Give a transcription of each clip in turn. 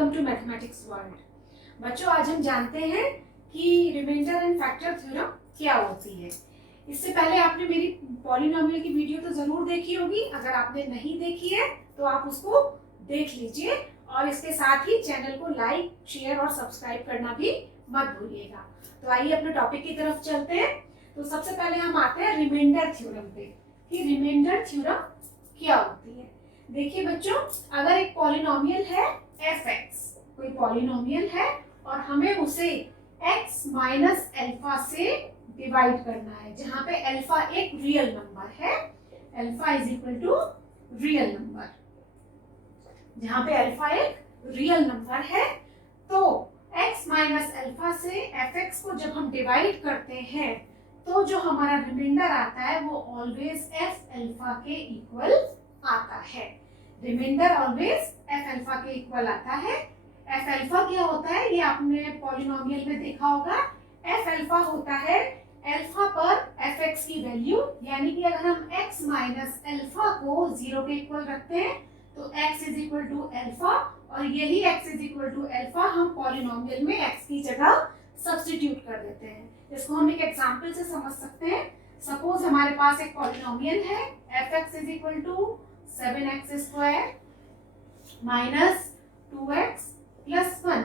Welcome to mathematics world. बच्चों, आज हम जानते हैं कि रिमाइंडर एंड फैक्टर थ्योरम क्या होती है। इससे पहले आपने मेरी पॉलिनोमियल की वीडियो तो जरूर देखी होगी। अगर आपने नहीं देखी है तो आप उसको देख लीजिए और इसके साथ ही चैनल को लाइक, शेयर और सब्सक्राइब करना भी मत भूलिएगा। तो आइए अपने टॉपिक की तरफ चलते हैं। तो सबसे पहले हम आते हैं रिमाइंडर थ्योरम पे कि रिमाइंडर थ्योरम क्या होती है। देखिए बच्चों, अगर एक पॉलिनोमियल है fx, कोई पॉलिनोमियल है और हमें उसे x माइनस अल्फा से डिवाइड करना है, जहां पे अल्फा एक रियल नंबर है, alpha is equal to real number, जहां पे अल्फा एक रियल नंबर है, तो x माइनस अल्फा से fx को जब हम डिवाइड करते हैं तो जो हमारा रिमाइंडर आता है वो ऑलवेज f अल्फा के इक्वल आता है। रिमाइंडर ऑलवेज f अल्फा के इक्वल आता है। f अल्फा क्या होता है ये आपने पॉलिनोमियल में देखा होगा। f अल्फा होता है अल्फा पर fx की वैल्यू, यानी कि अगर हम x माइनस अल्फा को 0 के इक्वल रखते हैं तो x is equal to alpha, और यही x is equal to alpha हम पॉलिनोमियल में x की जगह सब्स्टिट्यूट कर देते हैं। इसको हम एक एग्जांपल से समझ सकते हैं। सपोज हमारे पास एक पॉलिनोमियल है fx is equal to 7x square minus 2x plus 1,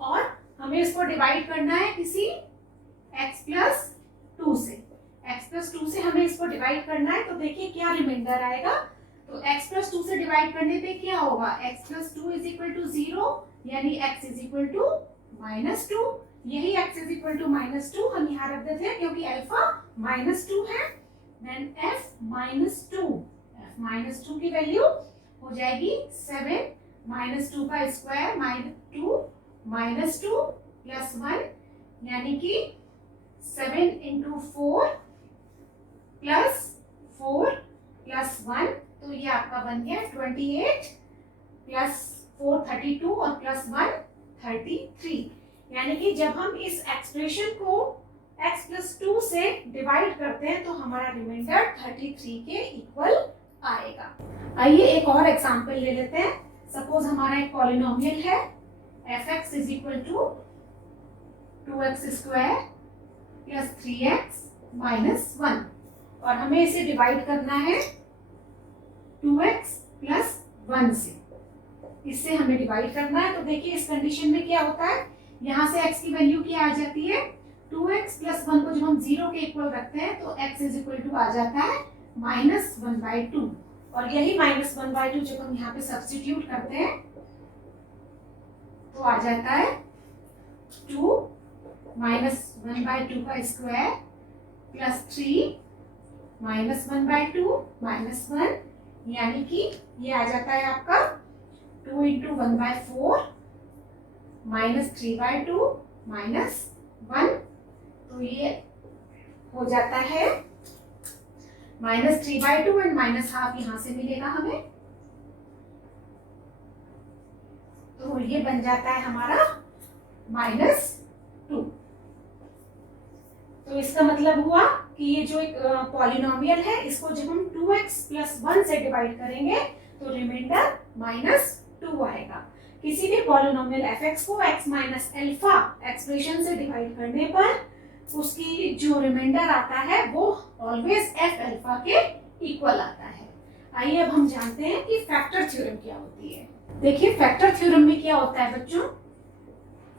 और हमें इसको डिवाइड करना है किसी x प्लस 2 से। x प्लस 2 से हमें इसको डिवाइड करना है, तो देखिए क्या रिमाइंडर आएगा। तो x प्लस 2 से डिवाइड करने पे क्या होगा, x plus 2 is equal to 0, यानी x is equal to minus 2। यही x is equal to minus 2 हम यहाँ रख देते हैं क्योंकि अल्फा माइनस 2 है। Then f minus 2, f minus 2 की वैल्यू हो जाएगी 7 माइनस 2 का स्क्वायर माइनस 2 माइनस 2 प्लस 1, यानी कि 7 इंटू 4 प्लस 4 प्लस 1, तो ये आपका बन गया 28 प्लस 4 32 और प्लस 1 33। यानी कि जब हम इस एक्सप्रेशन को x प्लस 2 से डिवाइड करते हैं तो हमारा रिमाइंडर 33 के इक्वल आएगा। आइए एक और एग्जांपल ले लेते हैं। सपोज हमारा एक पॉलिनोमियल है fx is equal to 2x square plus 3x minus 1, और हमें इसे डिवाइड करना है 2x प्लस 1 से। इससे हमें डिवाइड करना है, तो देखिए इस कंडीशन में क्या होता है, यहाँ से x की वैल्यू क्या आ जाती है, 2x प्लस 1 को जब हम 0 के इक्वल रखते हैं तो x इज इक्वल टू आ जाता है माइनस 1/2, और यही माइनस 1/2 जब हम यहाँ पे सब्स्टिट्यूट करते हैं तो आ जाता है 2 माइनस 1/2 का स्क्वायर प्लस 3 माइनस 1/2 माइनस 1, यानी कि ये आ जाता है आपका 2 इंटू 1/4 माइनस 3/2 माइनस 1, तो ये हो जाता है माइनस 3/2 एंड माइनस हाफ यहाँ से मिलेगा हमें, तो ये बन जाता है हमारा माइनस 2। तो इसका मतलब हुआ कि ये जो एक पॉलिनोमियल है इसको जब हम 2x प्लस 1 से डिवाइड करेंगे तो रिमाइंडर माइनस 2 आएगा। किसी भी पॉलिनोमियल fx को x माइनस अल्फा एक्सप्रेशन से डिवाइड करने पर उसकी जो रिमाइंडर आता है वो ऑलवेज f अल्फा के इक्वल आता है। आइए अब हम जानते हैं कि फैक्टर थ्योरम क्या होती है। देखिए फैक्टर थ्योरम में क्या होता है बच्चों,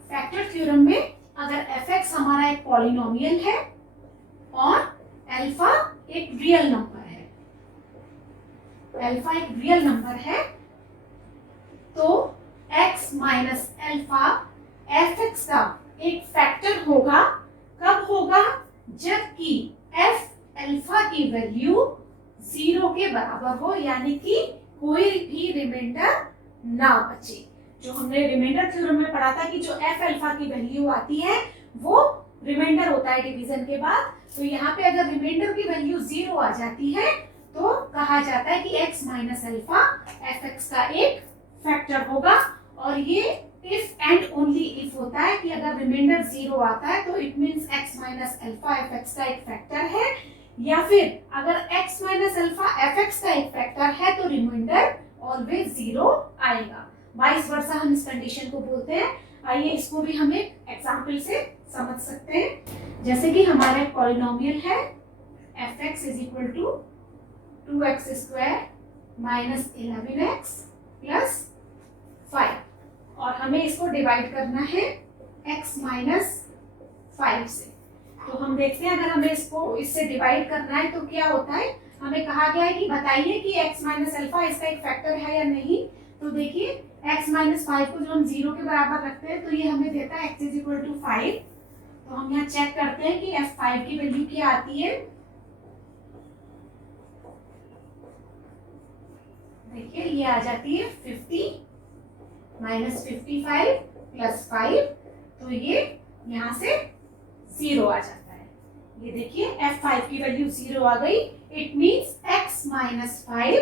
फैक्टर थ्योरम में अगर fx हमारा एक पॉलिनोमियल है और अल्फा एक रियल नंबर है, अल्फा एक रियल नंबर है, तो x माइनस अल्फा fx का एक फैक्टर होगा। कब होगा, जबकि f अल्फा की वैल्यू 0 के बराबर हो, यानी कि कोई भी रिमाइंडर ना बचे। जो हमने रिमाइंडर थ्योरम में पढ़ा था कि जो f अल्फा की वैल्यू आती है वो रिमाइंडर होता है डिवीजन के बाद, तो यहाँ पे अगर रिमाइंडर की वैल्यू 0 आ जाती है तो कहा जाता है कि x माइनस अल्फा fx का एक फैक्टर होगा। और ये इफ एंड ओनली इफ होता है कि अगर रिमाइंडर 0 आता है तो it means x minus alpha fx का एक फैक्टर है, या फिर अगर x माइनस अल्फा fx का एक फैक्टर है तो रिमाइंडर ऑलवेज 0 आएगा। वाइस वर्सा हम इस कंडीशन को बोलते हैं। आइए इसको भी हम एक एग्जाम्पल से समझ सकते हैं। जैसे कि हमारा एक पॉलिनोमियल है fx is equal to 2x square minus 11x plus 5 और हमें इसको डिवाइड करना है x माइनस 5 से। तो हम देखते हैं अगर हमें इसको इससे डिवाइड करना है तो क्या होता है। हमें कहा गया है कि बताइए कि x माइनस अल्फा इसका एक फैक्टर है या नहीं। तो देखिए x माइनस 5 को जब हम 0 के बराबर रखते हैं तो ये हमें देता है x इज इक्वल टू 5। तो हम यहाँ चेक करते हैं कि f5 की वैल्यू क्या आती है। देखिए ये आ जाती है 50 माइनस 55 प्लस 5। तो ये यहाँ से 0 आ जाता है। ये देखिए f5 की वैल्यू 0 आ गई। It means x minus 5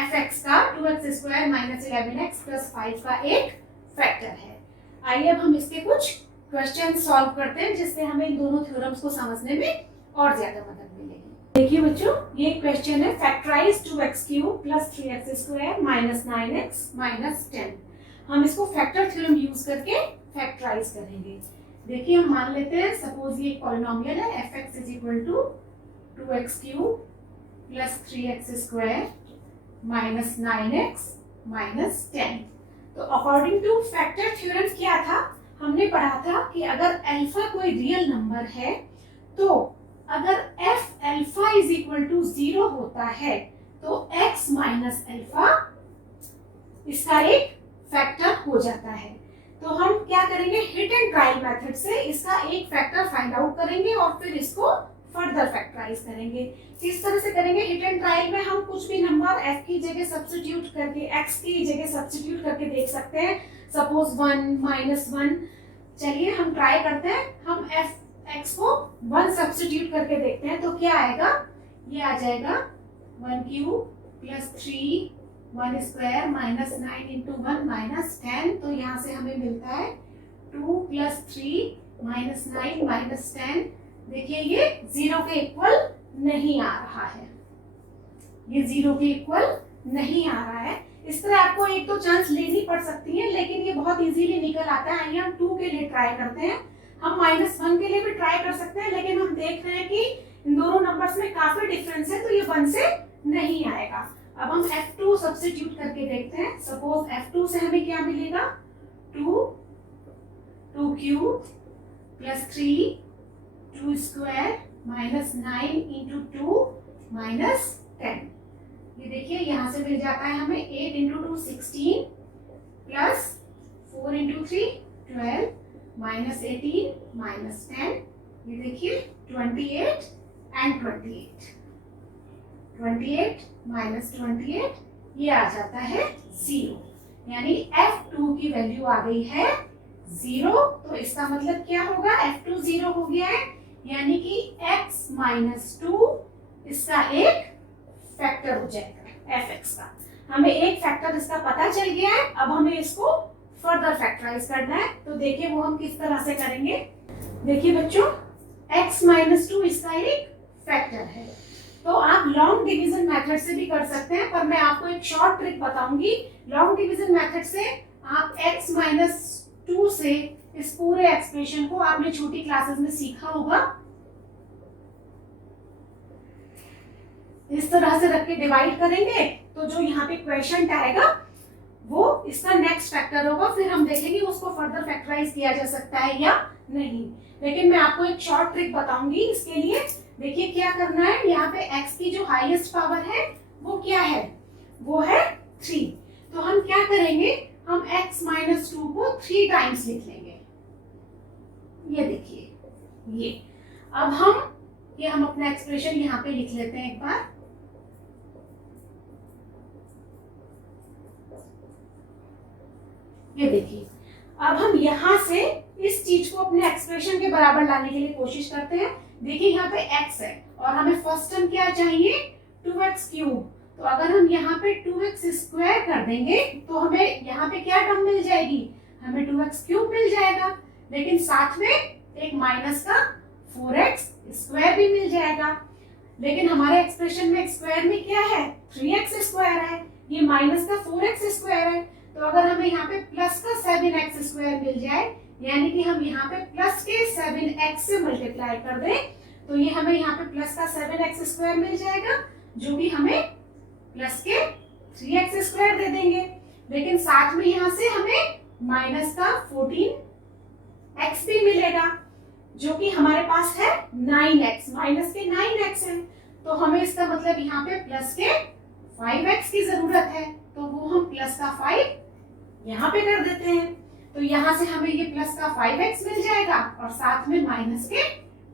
fx का 2x square minus 11x plus 5 का एक फैक्टर है। आइए अब हम इसके कुछ क्वेश्चन सॉल्व करते हैं जिससे हमें इन दोनों थ्योरम्स को समझने में और ज्यादा मदद मिलेगी। देखिए बच्चों ये क्वेश्चन है factorize 2x cube plus 3x square minus 9x minus 10। हम इसको फैक्टर थ्योरम यूज करके फैक्टराइज करेंगे। देखिए हम मान लेते हैं सपोज ये एक पॉलिनोमियल है fx is equal to 2x cube plus 3x square minus 9x minus 10। तो अकॉर्डिंग टू फैक्टर थ्योरम क्या था, हमने पढ़ा था कि अगर अल्फा कोई रियल नंबर है तो अगर f alpha is equal to 0 होता है तो x माइनस अल्फा इसका एक फैक्टर हो जाता है। तो हम क्या करेंगे हिट एंड ट्रायल मेथड से इसका एक फैक्टर फाइंड आउट करेंगे और फिर इसको फर्दर फैक्टराइज करेंगे। किस तरह से करेंगे हिट एंड ट्रायल में हम कुछ भी नंबर f की जगह सब्स्टिट्यूट करके x की जगह सब्स्टिट्यूट करके देख सकते हैं। Suppose 1 minus 1। चलिए हम ट्राई करते हैं। हम x को 1 सब्स्टिट्यूट करके देखते हैं तो क्या आएगा। ये आ जाएगा 1 cube plus 3 1 square minus 9 into 1 minus 10। तो यहाँ से हमें मिलता है 2 प्लस 3 माइनस 9 माइनस 10। देखिए ये 0 के इक्वल नहीं आ रहा है। ये 0 के इक्वल नहीं आ रहा है। इस तरह आपको एक दो चांस लेनी पड़ सकती है लेकिन ये बहुत इजीली निकल आता है। आइए हम 2 के लिए ट्राई करते हैं। हम माइनस 1 के लिए भी ट्राई कर सकते हैं लेकिन हम देख रहे हैं कि इन दोनों नंबर्स में काफी डिफरेंस है तो ये 1 से नहीं आएगा। अब हम f2 सब्स्टिट्यूट करके देखते हैं। सपोज f2 से हमें क्या मिलेगा 2 cube plus 3 2 square minus 9 into 2 minus 10। ये देखिए यहाँ से मिल जाता है हमें 8 into 2 16 plus 4 into 3 12 minus 18 minus 10। ये देखिए 28 एंड 28 माइनस 28 ये आ जाता है 0। यानी f2 की वैल्यू आ गई है 0। तो इसका मतलब क्या होगा f2 0 हो गया है यानी कि x माइनस 2 इसका एक फैक्टर हो जाएगा fx का। हमें एक फैक्टर इसका पता चल गया है। अब हमें इसको फर्दर फैक्टराइज करना है। तो देखिए वो हम किस तरह से करेंगे। देखिए बच्चों x माइनस 2 इसका एक फैक्टर है। तो आप लॉन्ग डिवीजन मेथड से भी कर सकते हैं पर मैं आपको एक शॉर्ट ट्रिक बताऊंगी। लॉन्ग डिवीजन मेथड से आप x माइनस 2 से इस पूरे एक्सप्रेशन को आपने छोटी क्लासेस में सीखा होगा। इस तरह से रख के डिवाइड करेंगे तो जो यहाँ पे क्वेश्चन आएगा वो इसका नेक्स्ट फैक्टर होगा। फिर हम देखेंगे उसको फर्दर फैक्टराइज किया जा सकता है या नहीं। लेकिन मैं आपको एक शॉर्ट ट्रिक बताऊंगी इसके लिए। देखिए क्या करना है। यहाँ पे x की जो हाईएस्ट पावर है वो क्या है, वो है 3। तो हम क्या करेंगे हम x माइनस 2 को 3 टाइम्स लिख लेंगे। ये देखिए ये। अब हम अपना एक्सप्रेशन यहाँ पे लिख लेते हैं एक बार। ये देखिए अब हम यहाँ से इस चीज को अपने एक्सप्रेशन के बराबर लाने के लिए कोशिश करते हैं। देखिए यहाँ पे x है और हमें फर्स्ट टर्म क्या चाहिए 2x क्यूब। तो अगर हम यहाँ पे 2x स्क्वायर कर देंगे तो हमें यहाँ पे क्या टर्म मिल जाएगी, हमें 2x क्यूब मिल जाएगा। लेकिन साथ में एक माइनस का 4x स्क्वायर भी मिल जाएगा। लेकिन हमारे एक्सप्रेशन में स्क्वायर में क्या है 3x स्क्वायर है, ये माइनस का 4x स्क्वायर है। तो अगर हमें यहाँ पे प्लस का 7x² मिल जाए, यानी कि हम यहाँ पे प्लस के 7x से मल्टीप्लाई कर दें, तो ये हमें यहाँ पे प्लस का 7x² मिल जाएगा, जो कि हमें प्लस के 3x² दे देंगे। लेकिन साथ में यहाँ से हमें माइनस का 14x भी मिलेगा, जो कि हमारे पास है 9x, माइनस के 9x है। तो हमें इसका मतलब यहाँ पे प्लस के 5x की जरूरत है, तो वो हम प्लस का 5 यहाँ पे कर देते हैं। तो यहाँ से हमें ये प्लस का 5x मिल जाएगा और साथ में माइनस के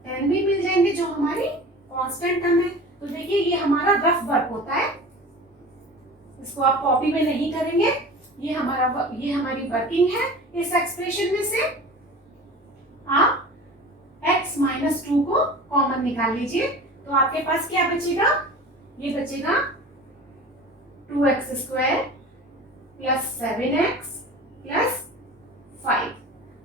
10 भी मिल जाएंगे, जो हमारी कांस्टेंट टर्म है। तो देखिए ये हमारा रफ वर्क होता है, इसको आप कॉपी में नहीं करेंगे, ये हमारी वर्किंग है। इस एक्सप्रेशन में से आप x माइनस 2 को कॉमन निकाल लीजिए, तो आपके पास क्या बचेगा, ये बचेगा 2x² प्लस 7x प्लस 5।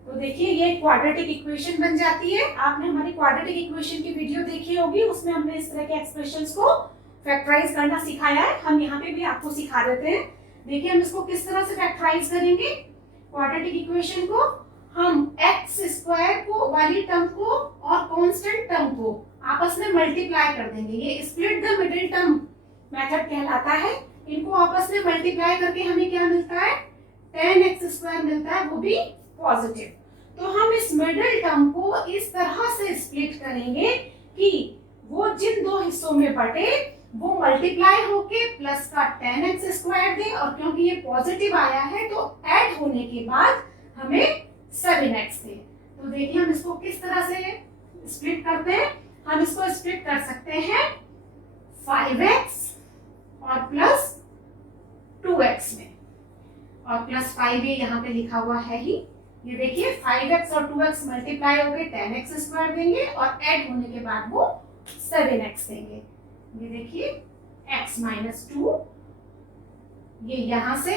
तो देखिए ये क्वाड्रेटिक इक्वेशन बन जाती है। आपने हमारी क्वाड्रेटिक इक्वेशन की वीडियो देखी होगी, उसमें हमने इस तरह के एक्सप्रेशंस को फैक्टराइज करना सिखाया है। हम यहाँ पे भी आपको सिखा देते हैं। देखिए हम इसको किस तरह से फैक्टराइज करेंगे। क्वाड्रेटिक इक्वेशन को हम x² को वाली टर्म को और कांस्टेंट टर्म को आपस में मल्टीप्लाई कर देंगे। ये split the middle term method कहलाता है। इनको आपस में मल्टीप्लाई करके हमें क्या मिलता है, 10x² मिलता है, वो भी पॉजिटिव। तो हम इस मिडिल टर्म को इस तरह से स्प्लिट करेंगे कि वो जिन दो हिस्सों में बटे वो मल्टीप्लाई होके प्लस का 10x² दे, और क्योंकि ये पॉजिटिव आया है तो ऐड होने के बाद हमें 7x दे। तो देखिए हम इसको किस तरह से स्प्लिट करते हैं। हम इसको स्प्लिट कर सकते हैं 5x और प्लस 2x में, और प्लस 5 ये यहाँ पे लिखा हुआ है ही। ये देखिए 5x और 2x मल्टीप्लाई होके 10x² देंगे और ऐड होने के बाद वो 7x देंगे। ये देखिए x माइनस 2, ये यहाँ से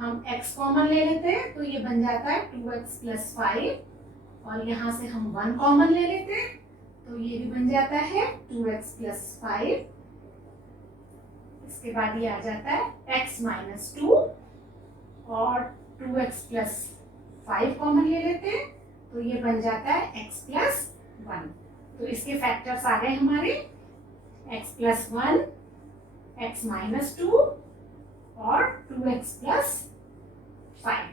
हम x कॉमन ले लेते हैं, तो ये बन जाता है 2x प्लस 5, और यहाँ से हम 1 कॉमन ले लेते हैं, तो ये भी बन जाता है 2x प्लस 5। इसके बाद ये आ जाता है x माइनस 2 और 2x प्लस 5 कॉमन ले लेते हैं, तो ये बन जाता है x प्लस 1। तो इसके फैक्टर्स आ गए हमारे x प्लस 1, x माइनस 2 और 2x प्लस 5।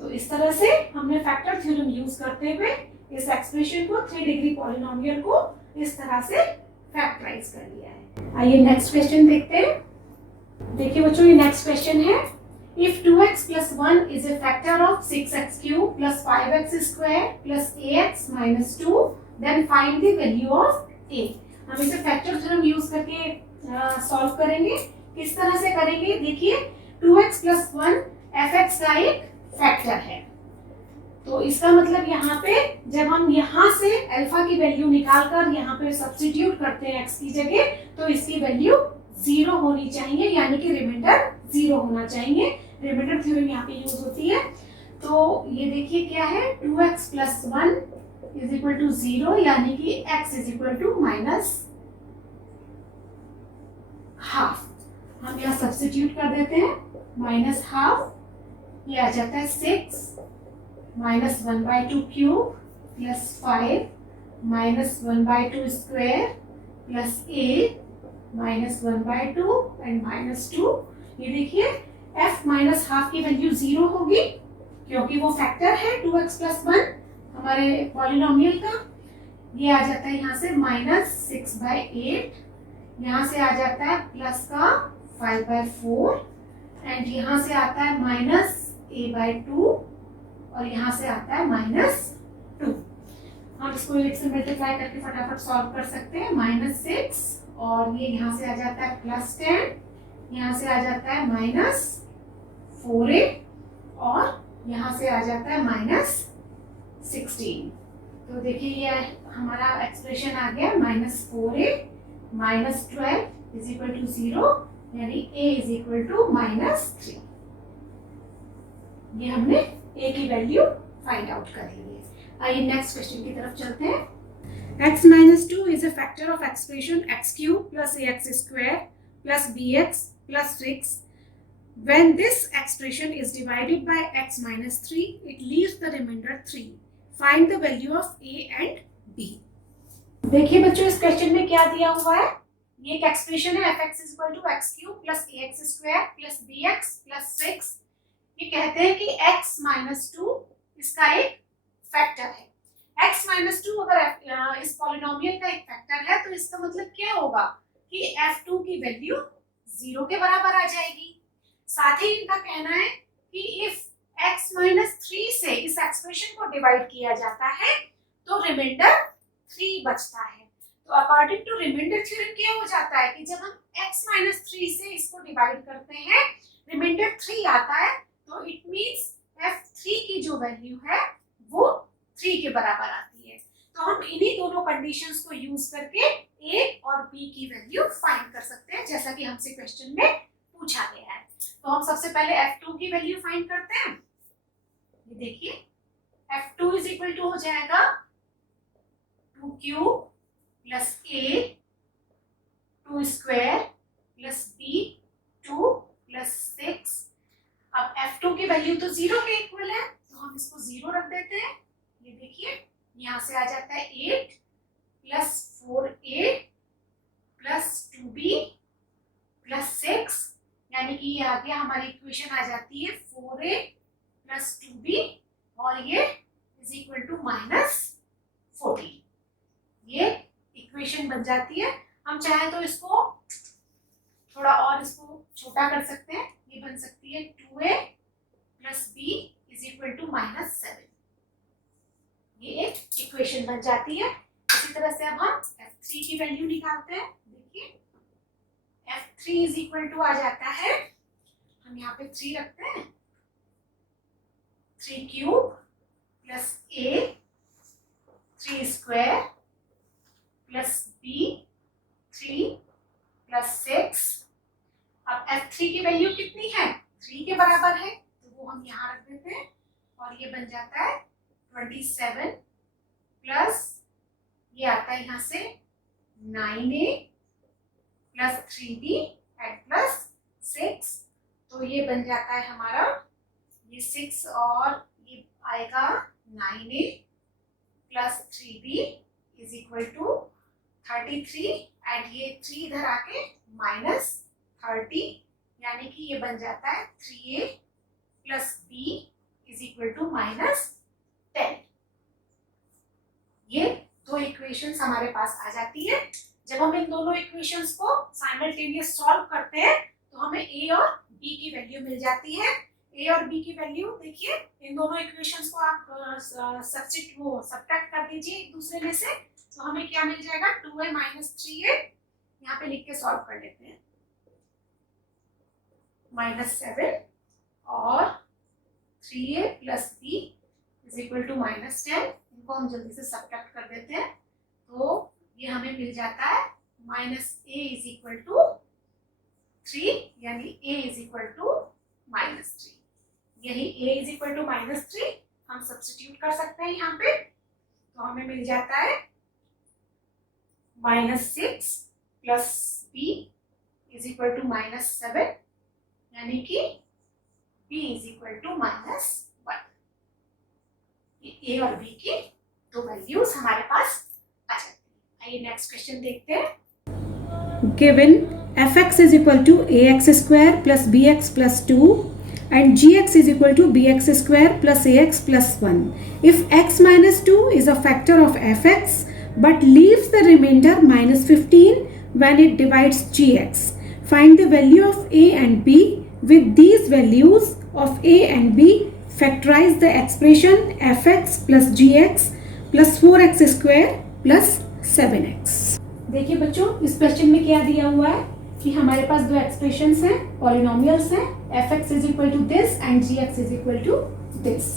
तो इस तरह से हमने फैक्टर थ्योरम यूज करते हुए इस एक्सप्रेशन को 3 डिग्री पॉलिनोमियल को इस तरह से फैक्टराइज कर लिया है। आइए नेक्स्ट क्वेश्चन देखते हैं। देखिए बच्चों ये नेक्स्ट क्वेश्चन है, if 2x plus 1 is a factor of 6x cube plus 5x square plus ax minus 2, then find the value of a। हम इसे फैक्टर थ्योरम यूज करके सॉल्व करेंगे। किस तरह से करेंगे, देखिए 2x plus 1 fx का एक फैक्टर है, तो इसका मतलब यहाँ पे जब हम यहाँ से अल्फा की वैल्यू निकालकर यहाँ पे सब्स्टिट्यूट करते हैं x की जगह, तो इसकी वैल्यू 0 होनी चाहिए, यानी कि रिमाइंडर 0 होना चाहिए। रिमाइंडर थ्योरम यहाँ पे यूज होती है। तो ये देखिए क्या है, 2x plus 1 is equal to 0, यानी कि x is equal to minus half. हम यहाँ सब्स्टिट्यूट कर देते हैं, माइनस हाफ, ये आ जाता है 6 minus 1/2 cube plus 5 minus 1/2 square plus a minus 1/2 and minus 2। ये देखिए f माइनस हाफ की वैल्यू 0 होगी, क्योंकि वो फैक्टर है 2x प्लस 1 हमारे पॉलिनोमियल का। ये आ जाता है यहाँ से माइनस 6/8, यहाँ से आ जाता है प्लस का 5/4, एंड यहाँ से आता है माइनस a/2, और यहाँ से आता है माइनस 2। हम इसको 8 से मल्टीप्लाई करके फटाफट सॉल्व कर सकते हैं। माइनस 6 और ये यहाँ से आ जाता है प्लस 10, यहाँ से आ जाता है माइनस 4a, और यहाँ से आ जाता है माइनस 16। तो देखिए ये हमारा एक्सप्रेशन आ गया minus 4a minus 12 is equal to 0, यानी a is equal to minus 3। ये हमने a की वैल्यू फाइंड आउट कर ली है। आइए नेक्स्ट क्वेश्चन की तरफ चलते हैं। x minus 2 is a factor of expression x cube plus ax square plus bx plus 6 When this expression is divided by x minus 3, it leaves the remainder 3. Find the value of a and b. देखिए बच्चों, इस question में क्या दिया हुआ है, ये एक एक्सप्रेशन है fx is equal to x cube plus ax square plus bx plus 6. ये कहते हैं कि x minus 2 इसका एक फैक्टर है. x minus 2 अगर इस पॉलिनोमियल का एक फैक्टर है तो इसका मतलब क्या होगा कि f2 की वैल्यू 0 के बराबर आ जाएगी. साथ ही इनका कहना है कि इफ x minus 3 से इस एक्सप्रेशन को डिवाइड किया जाता है तो रिमाइंडर 3 बचता है. तो अकॉर्डिंग टू रिमाइंडर थ्योरम क्या हो जाता है कि जब हम x minus 3 से इसको डिवाइड करते हैं रिमाइंडर 3 आता है तो इट मींस f3 की जो वैल्यू है वो 3 के बराबर आती है. तो हम इन्हीं दोनों कंडीशंस को यूज करके a और b की वैल्यू फाइंड कर सकते हैं, जैसा कि हमसे क्वेश्चन में पूछा गया है. तो हम सबसे पहले f2 की वैल्यू फाइंड करते हैं. ये देखिए f2 इज इक्वल टू हो जाएगा 2q plus a 2 square plus b 2 plus 6. अब f2 की वैल्यू तो 0 के इक्वल है तो हम इसको 0 रख देते हैं. ये देखिए यहाँ से आ जाता है 8 plus 4a plus 2b plus 6, यानी कि ये आगे हमारी इक्वेशन आ जाती है 4a प्लस 2b और ये इज इक्वल टू माइनस 14. ये इक्वेशन बन जाती है. हम चाहे तो इसको थोड़ा और इसको छोटा कर सकते हैं. ये बन सकती है 2a plus b is equal to minus 7. ये एक इक्वेशन बन जाती है. इसी तरह से अब हम f3 की वैल्यू निकालते हैं. देखिए f3 इज इक्वल टू आ जाता है, हम यहाँ पे 3 रखते हैं, 3 cube plus a 3 square plus b 3 plus 6. अब f3 की वैल्यू कितनी है, 3 के बराबर है तो वो हम यहाँ रख देते हैं और ये बन जाता है 27 प्लस ये आता है यहाँ से 9a plus 3b and plus 6. तो ये बन जाता है हमारा ये 6 और ये आएगा 9a plus 3b is equal to 33 and ये 3 इधर आके माइनस 30, यानी कि ये बन जाता है 3a plus b is equal to minus 10. ये दो इक्वेशंस हमारे पास आ जाती है. जब हम इन दोनों इक्वेशंस को साइमल्टेनियस सॉल्व करते हैं तो हमें a और b की वैल्यू मिल जाती है. a और b की वैल्यू देखिए, इन दोनों इक्वेशंस को आप सब्ट्रैक्ट कर दीजिए एक दूसरे में से तो हमें क्या मिल जाएगा 2a माइनस 3a. यहाँ पे लिख के सॉल्व कर लेते हैं. माइनस 7 और 3a plus b is equal to minus 10. इनको हम जल्दी से सब्ट्रैक्ट कर देते हैं तो ये हमें मिल जाता है minus a is equal to 3, यानी a is equal to minus 3. यही a is equal to minus 3 हम सब्स्टिट्यूट कर सकते हैं यहाँ पे तो हमें मिल जाता है minus 6 plus b is equal to minus 7, यानी कि b is equal to minus 1. ये a और b की दो वैल्यूज हमारे पास आ जाती है. आइए नेक्स्ट क्वेश्चन देखते हैं. Given fx is equal to ax square plus bx plus 2 and gx is equal to bx square plus ax plus 1. If x minus 2 is a factor of fx but leaves the remainder minus 15 when it divides gx, find the value of a and b. With these values of a and b, factorize the expression fx plus gx plus 4x square plus 7x. देखिए बच्चों, इस question में क्या दिया हुआ है कि हमारे पास दो एक्सप्रेशंस हैं, पॉलिनोमियल्स हैं, fx is equal to this and gx is equal to this.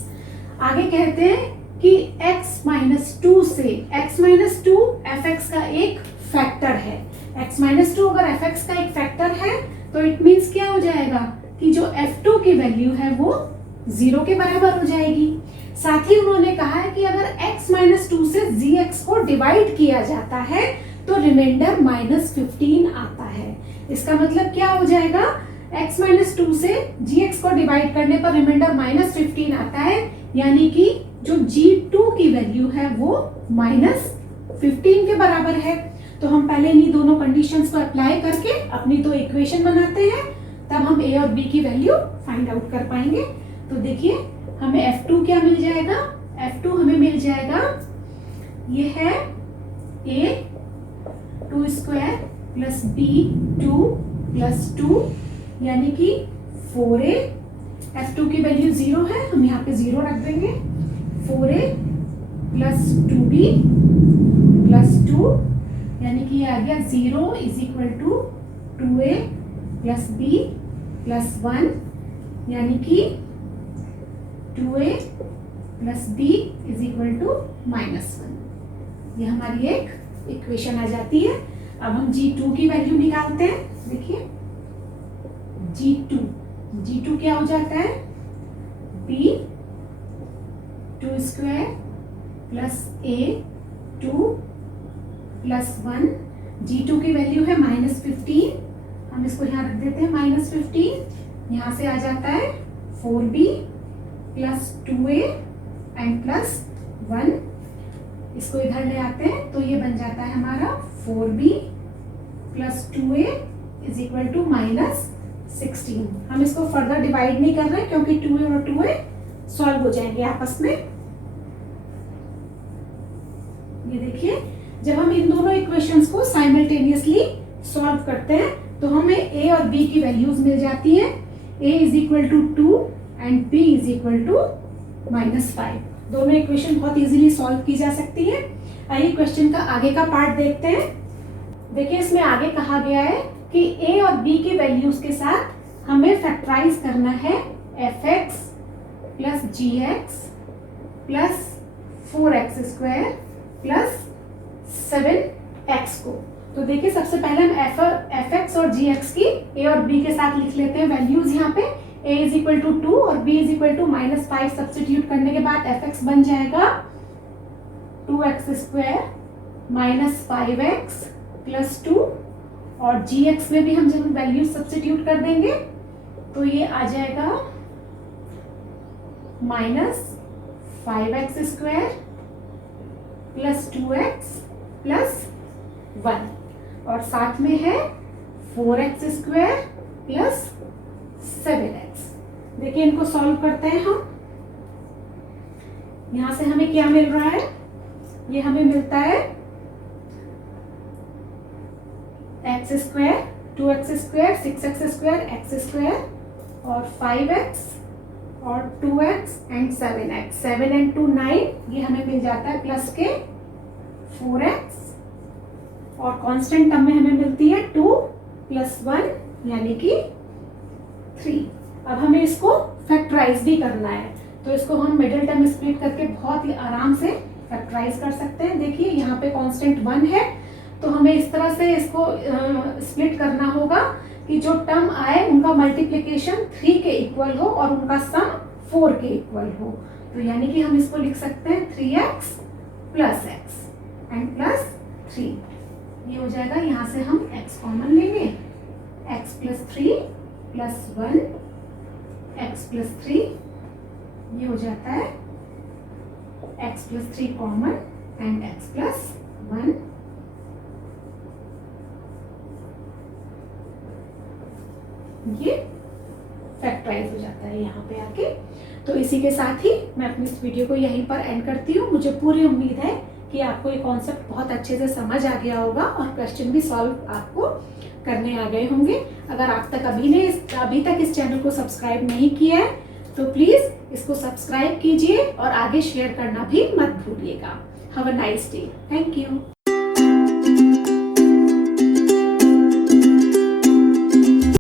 आगे कहते हैं कि x माइनस 2 से x माइनस 2 fx का एक फैक्टर है. x माइनस 2 अगर fx का एक फैक्टर है तो इट मीन्स क्या हो जाएगा कि जो f2 की वैल्यू है वो 0 के बराबर हो जाएगी. साथ ही उन्होंने कहा है कि अगर x माइनस 2 से gx को डिवाइड किया जाता है तो रिमाइंडर माइनस 15 आता है. इसका मतलब क्या हो जाएगा, x माइनस 2 से gx को डिवाइड करने पर रिमाइंडर माइनस 15 आता है, यानी कि जो g2 की वैल्यू है वो माइनस 15 के बराबर है। तो हम पहले इन्हीं दोनों कंडीशंस को अप्लाई करके अपनी दो इक्वेशन बनाते हैं, तब हम a और b की वैल्यू फाइंड आउट कर पाएंगे। तो देखिए हमें F2 क्या मिल जाएगा, F2 हमें मिल जाएगा, ये है a 2 square plus b 2 plus 2 यानी कि 4a। F2 की वैल्यू 0 है, हम यहाँ पे 0 रख देंगे। 4a प्लस 2b प्लस 2 यानी कि ये आ गया 0 is equal to 2a plus b plus 1 यानी कि 2a plus b is equal to minus 1। ये हमारी एक इक्वेशन आ जाती है। अब हम g2 की वैल्यू निकालते हैं। देखिए g2 क्या हो जाता है, b 2 square plus a 2 plus 1। g2 की वैल्यू है माइनस 15, हम इसको यहाँ रख देते हैं माइनस 15। यहाँ से आ जाता है 4b plus 2a and plus 1। इसको इधर ले आते हैं तो ये बन जाता है हमारा 4b plus 2a is equal to minus 16। हम इसको फर्दर डिवाइड नहीं कर रहे क्योंकि 2a और 2a सॉल्व हो जाएंगे आपस में। ये देखिए जब हम इन दोनों इक्वेशंस को साइमल्टेनियसली सॉल्व करते हैं तो हमें a और b की वैल्यूज मिल जाती हैं। a is equal to 2 and b is equal to minus 5। दोनों इक्वेशन बहुत इजीली सॉल्व की जा सकती है। आइए क्वेश्चन का आगे का पार्ट देखते हैं। देखिए इसमें आगे कहा गया है कि a और b की वैल्यूज के साथ हमें फैक्टराइज करना है fx plus gx plus 4x square plus 7x को। तो देखिए सबसे पहले हम fx और gx की a और b के साथ लिख लेते हैं वैल्यूज। यहाँ पे a इज इक्वल टू 2 और b is equal to minus 5 substitute करने के बाद fx बन जाएगा 2x square minus 5x plus 2 और gx में भी हम जब वैल्यू सब्स्टिट्यूट कर देंगे तो ये आ जाएगा minus 5x square plus 2x plus 1 और साथ में है 4x स्क्वायर प्लस 7x। देखिए इनको सॉल्व करते हैं हम। यहां से हमें क्या मिल रहा है, ये हमें मिलता है x square 2x square 6x square x square और 5x और 2x एंड 7x। 7 एंड 2 9, ये हमें मिल जाता है प्लस के 4x और कांस्टेंट टर्म में हमें मिलती है 2 प्लस 1 यानी कि 3। अब हमें इसको फैक्टराइज भी करना है तो इसको हम मिडिल टर्म स्प्लिट करके बहुत ही आराम से फैक्टराइज कर सकते हैं। देखिए यहाँ पे कांस्टेंट 1 है तो हमें इस तरह से इसको स्प्लिट करना होगा कि जो टर्म आए उनका मल्टीप्लिकेशन 3 के इक्वल हो और उनका सम 4 के इक्वल हो। तो यानी कि हम इसको लिख सकते हैं 3x plus x and plus 3। ये हो जाएगा, यहाँ से हम x कॉमन लेंगे, x plus 3 plus 1 x plus 3, ये हो जाता है x plus 3 common and x plus 1। ये फैक्टराइज हो जाता है यहाँ पे आके। तो इसी के साथ ही मैं अपनी इस वीडियो को यहीं पर एंड करती हूँ। मुझे पूरी उम्मीद है कि आपको ये कॉन्सेप्ट बहुत अच्छे से समझ आ गया होगा और क्वेश्चन भी सॉल्व आपको करने आ गए होंगे। अगर आप तक अभी तक इस चैनल को सब्सक्राइब नहीं किया है तो प्लीज़ इसको सब्सक्राइब कीजिए और आगे शेयर करना भी मत भूलिएगा। Have a nice day. Thank you.